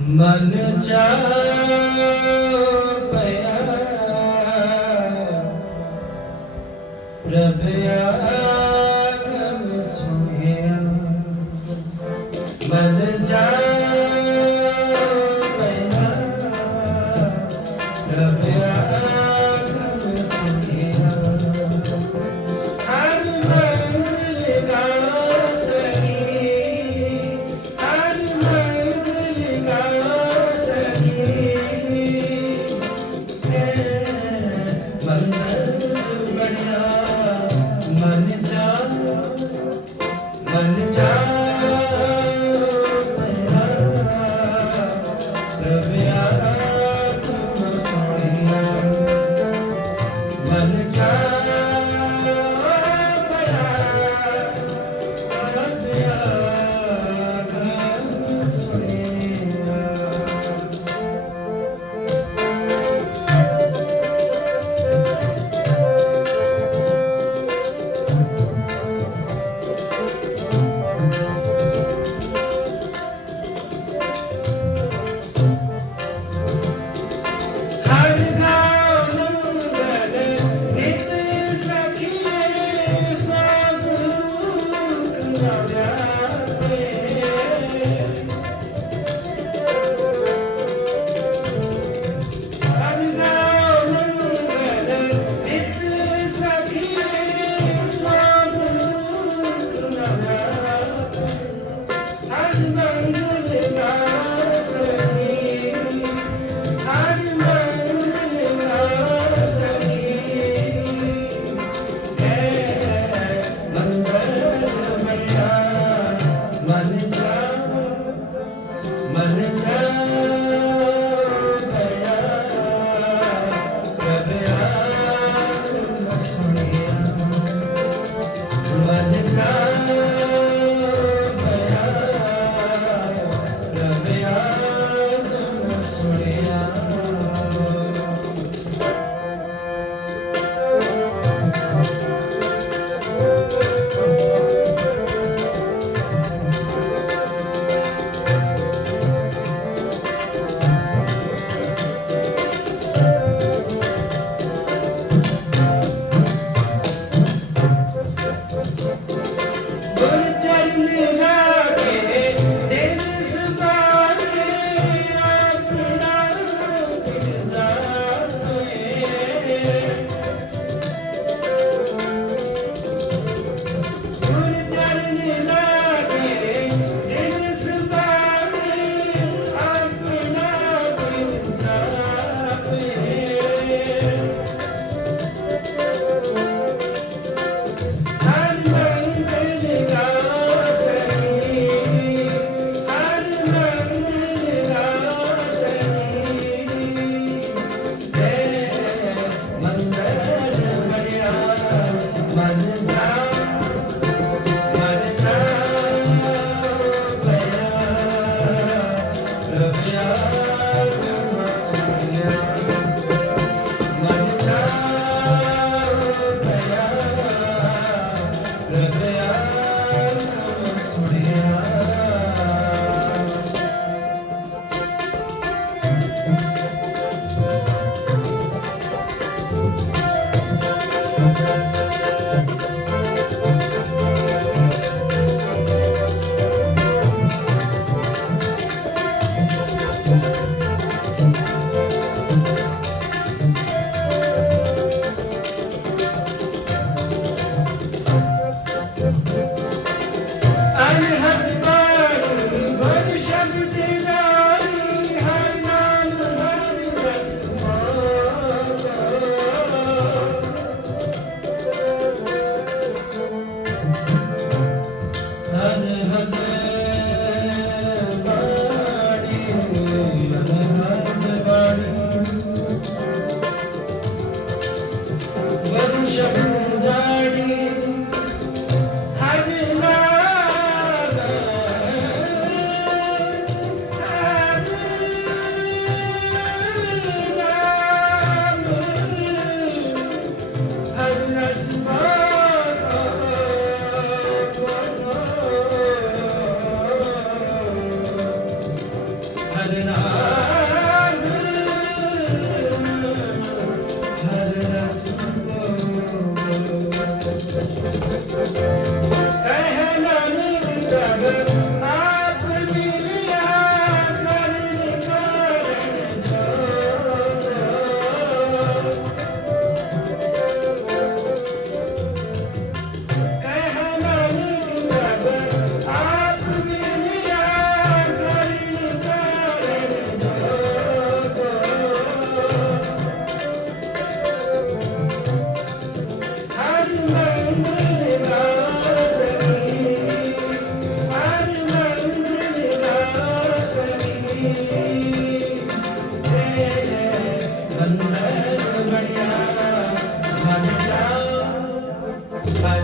ਮਨ ਚਾਪਿਆ ਪ੍ਰਭ ਆਗਮ ਸੁਹਿਆ ਮਨ ਚਾਪਿਆ ਮਨ Bye.